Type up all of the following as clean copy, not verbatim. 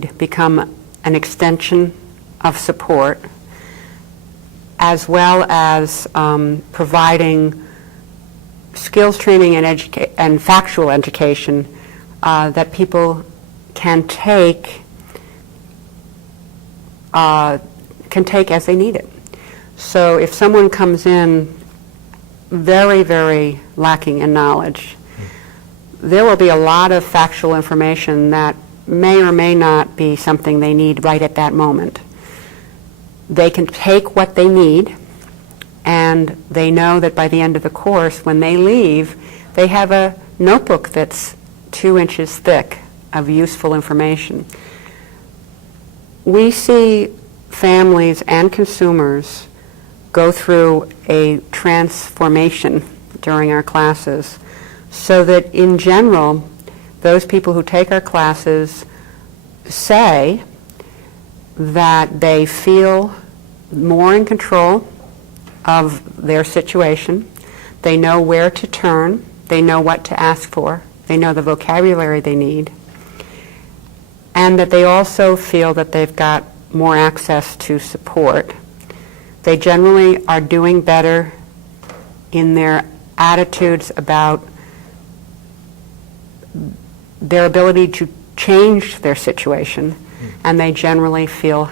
become an extension of support, as well as providing skills training and factual education that people can take as they need it. So if someone comes in very, very lacking in knowledge, there will be a lot of factual information that may or may not be something they need right at that moment. They can take what they need, and they know that by the end of the course, when they leave, they have a notebook that's 2 inches thick of useful information. We see families and consumers go through a transformation during our classes, so that in general, those people who take our classes say that they feel more in control of their situation. They know where to turn. They know what to ask for. They know the vocabulary they need. And that they also feel that they've got more access to support. They generally are doing better in their attitudes about their ability to change their situation, and they generally feel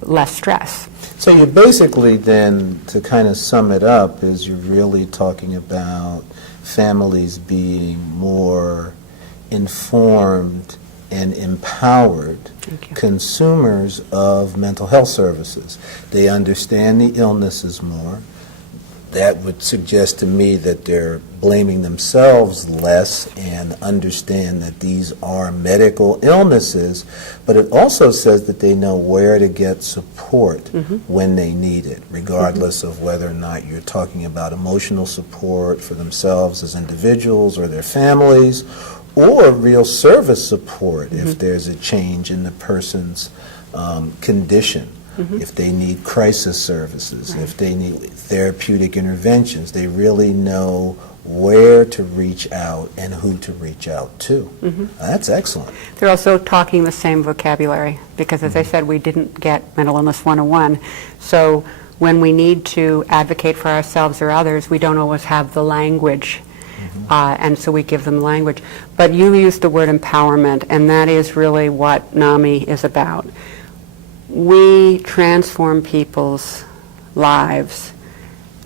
less stress. So you basically then, to kind of sum it up, is you're really talking about families being more informed and empowered consumers of mental health services. They understand the illnesses more. That would suggest to me that they're blaming themselves less and understand that these are medical illnesses, but it also says that they know where to get support when they need it, regardless of whether or not you're talking about emotional support for themselves as individuals or their families, or real service support if there's a change in the person's condition. If they need crisis services, if they need therapeutic interventions, they really know where to reach out and who to reach out to. That's excellent. They're also talking the same vocabulary because, as I said, we didn't get Mental Illness 101. So when we need to advocate for ourselves or others, we don't always have the language. And so we give them language. But you used the word empowerment, and that is really what NAMI is about. We transform people's lives.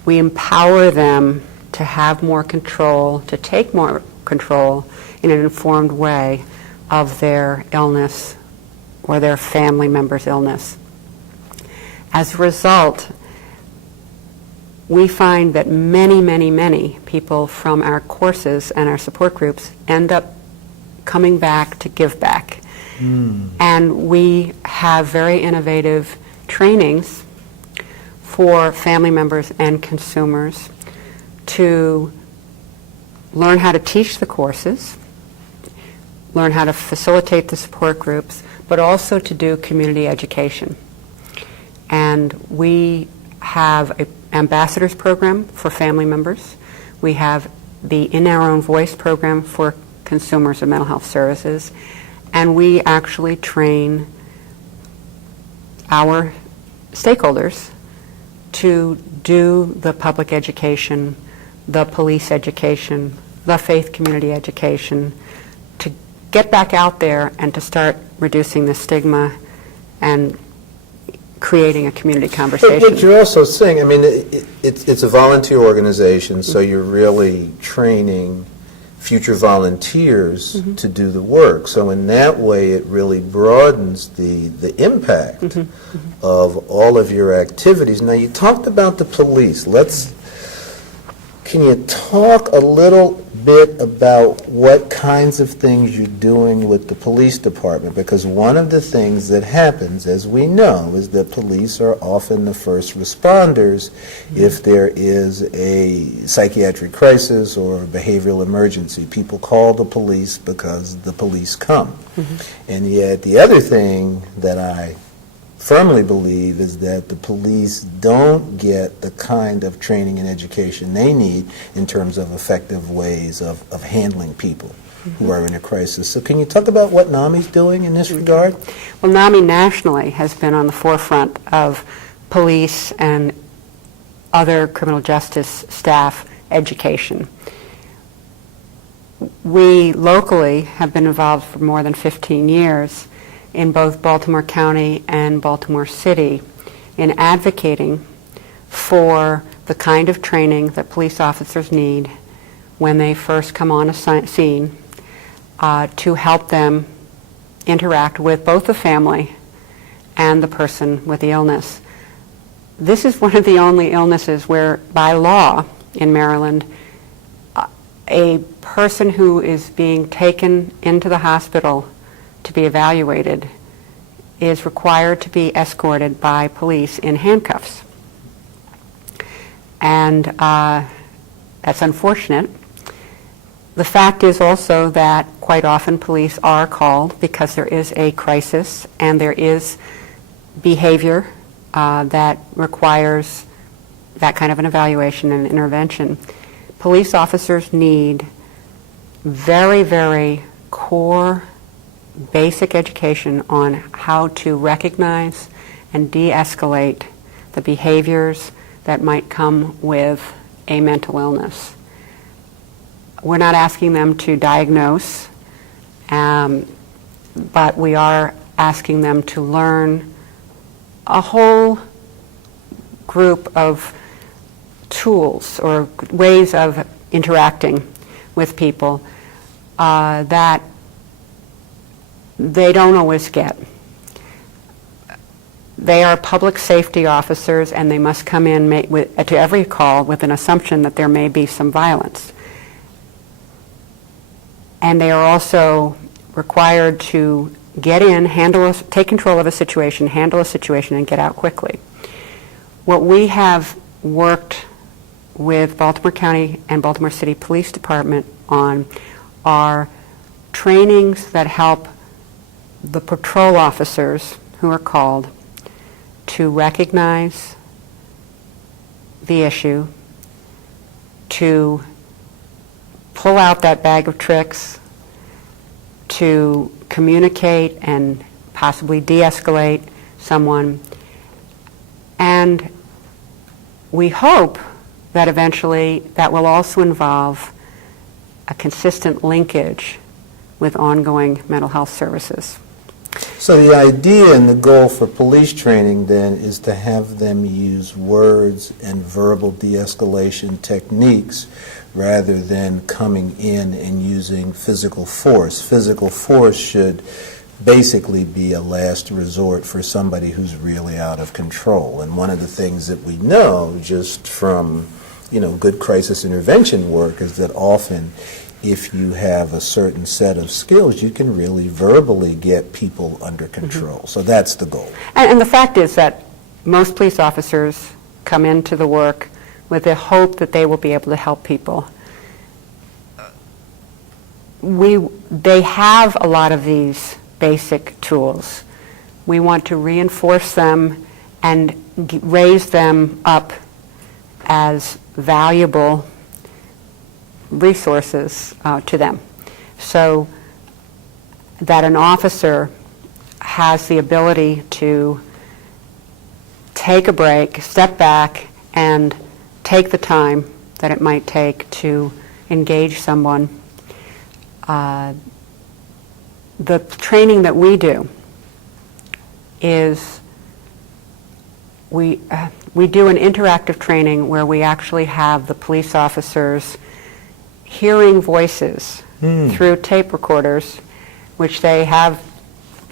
We empower them to have more control, to take more control in an informed way of their illness or their family member's illness. As a result, we find that many, many, many people from our courses and our support groups end up coming back to give back. And we have very innovative trainings for family members and consumers to learn how to teach the courses, learn how to facilitate the support groups, but also to do community education. And we have an ambassadors program for family members. We have the In Our Own Voice program for consumers of mental health services. And we actually train our stakeholders to do the public education, the police education, the faith community education, to get back out there and to start reducing the stigma and creating a community conversation. But you're also saying, I mean, it's a volunteer organization, so you're really training future volunteers to do the work. So in that way, it really broadens the impact of all of your activities. Now, you talked about the police. Can you talk a little bit about what kinds of things you're doing with the police department? Because one of the things that happens, as we know, is that police are often the first responders if there is a psychiatric crisis or a behavioral emergency. People call the police because the police come. And yet the other thing that I firmly believe is that the police don't get the kind of training and education they need in terms of effective ways of handling people. who are in a crisis. So can you talk about what NAMI's doing in this regard? Well, NAMI nationally has been on the forefront of police and other criminal justice staff education. We locally have been involved for more than 15 years in both Baltimore County and Baltimore City in advocating for the kind of training that police officers need when they first come on a scene to help them interact with both the family and the person with the illness. This is one of the only illnesses where, by law in Maryland, a person who is being taken into the hospital to be evaluated is required to be escorted by police in handcuffs. And that's unfortunate. The fact is also that quite often police are called because there is a crisis and there is behavior that requires that kind of an evaluation and intervention. Police officers need very, very core basic education on how to recognize and de-escalate the behaviors that might come with a mental illness. We're not asking them to diagnose, but we are asking them to learn a whole group of tools or ways of interacting with people that they don't always get. They are public safety officers and they must come in to every call with an assumption that there may be some violence. And they are also required to get in, take control of a situation, handle a situation, and get out quickly. What we have worked with Baltimore County and Baltimore City Police Department on are trainings that help the patrol officers who are called to recognize the issue, to pull out that bag of tricks, to communicate and possibly de-escalate someone. And we hope that eventually that will also involve a consistent linkage with ongoing mental health services. So the idea and the goal for police training then is to have them use words and verbal de-escalation techniques rather than coming in and using physical force. Physical force should basically be a last resort for somebody who's really out of control. And one of the things that we know just from, good crisis intervention work is that often if you have a certain set of skills, you can really verbally get people under control. Mm-hmm. So that's the goal. And the fact is that most police officers come into the work with the hope that they will be able to help people. They have a lot of these basic tools. We want to reinforce them and raise them up as valuable resources to them, so that an officer has the ability to take a break, step back, and take the time that it might take to engage someone. The training that we do is we do an interactive training where we actually have the police officers hearing voices through tape recorders, which they have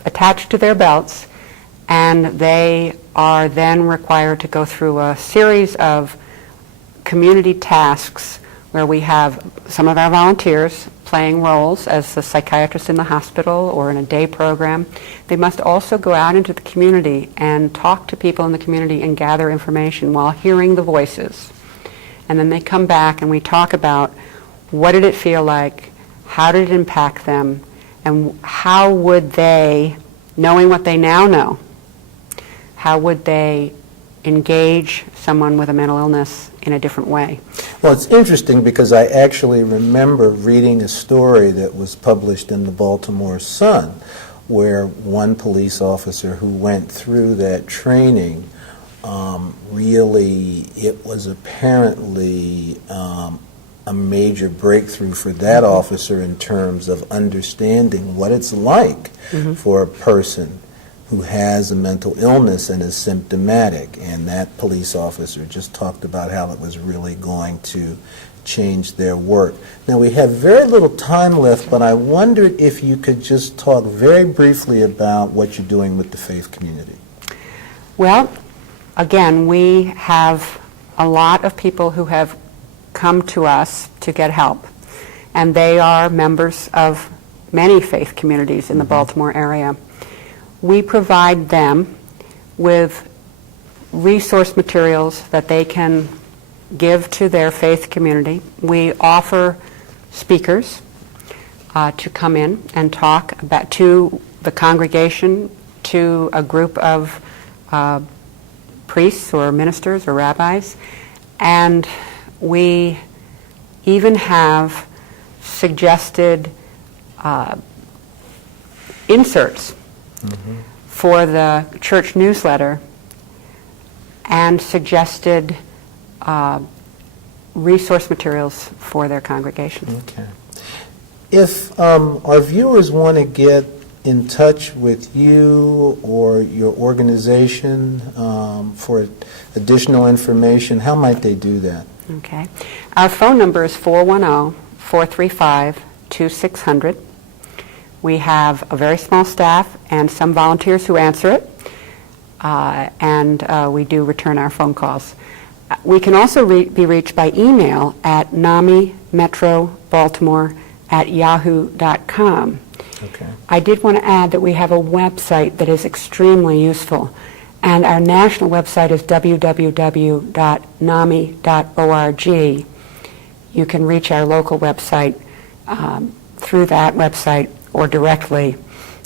attached to their belts, and they are then required to go through a series of community tasks where we have some of our volunteers playing roles as the psychiatrist in the hospital or in a day program. They must also go out into the community and talk to people in the community and gather information while hearing the voices. And then they come back and we talk about what did it feel like, how did it impact them, and how would they, knowing what they now know, how would they engage someone with a mental illness in a different way? Well, it's interesting because I actually remember reading a story that was published in the Baltimore Sun where one police officer who went through that training, really, it was apparently a major breakthrough for that officer in terms of understanding what it's like for a person who has a mental illness and is symptomatic. And that police officer just talked about how it was really going to change their work. Now, we have very little time left, but I wondered if you could just talk very briefly about what you're doing with the faith community. Well, again, we have a lot of people who have come to us to get help, and they are members of many faith communities in the Baltimore area. We provide them with resource materials that they can give to their faith community. We offer speakers to come in and talk about to the congregation, to a group of priests or ministers or rabbis, and we even have suggested inserts for the church newsletter and suggested resource materials for their congregation. Okay. If our viewers want to get in touch with you or your organization for additional information, how might they do that? Okay. Our phone number is 410-435-2600. We have a very small staff and some volunteers who answer it, and we do return our phone calls. We can also be reached by email at namimetrobaltimore@yahoo.com. Okay. I did want to add that we have a website that is extremely useful, and our national website is www.nami.org. You can reach our local website through that website or directly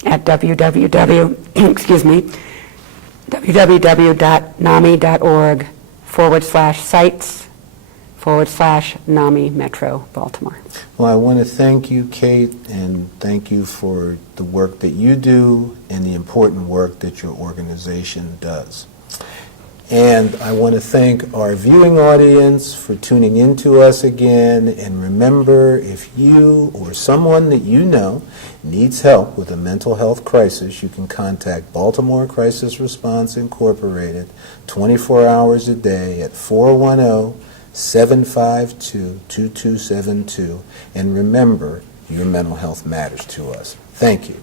at www.nami.org/sites/NAMI Metro Baltimore. Well, I want to thank you, Kate, and thank you for the work that you do and the important work that your organization does. And I want to thank our viewing audience for tuning in to us again. And remember, if you or someone that you know needs help with a mental health crisis, you can contact Baltimore Crisis Response Incorporated 24 hours a day at 410-752-2272. And remember, your mental health matters to us. Thank you.